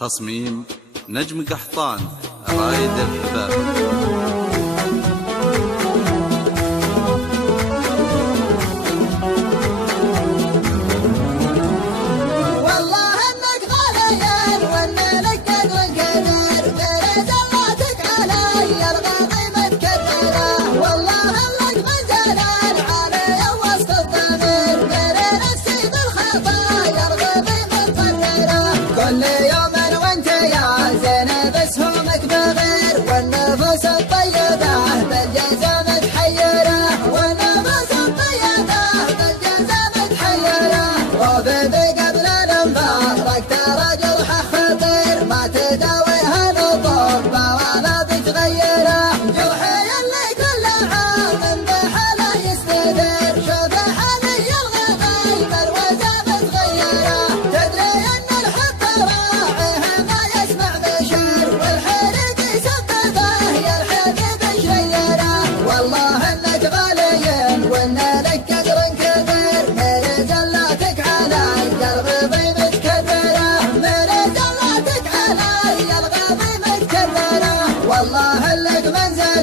تصميم نجم قحطان رايد الحباب. والنفس الطيبة بالجزا متحيرة، والنفس الطيبة بالجزا متحيرة. وبيبي قبل المبارك ترى جرحه خطير، ما تداويها الأطباء ولا بتغيره. جرحي اللي كل عام بحاله يستدير، شوف حالي الغيب الوزا متغيرة. تدري ان الحب راعيه ما يسمع بشر، والحريق والله انك غالي وان لك قدر كبير. من زلاتك علي الغضي متكبره، من زلاتك علي الغضي متكبره. والله لك منزل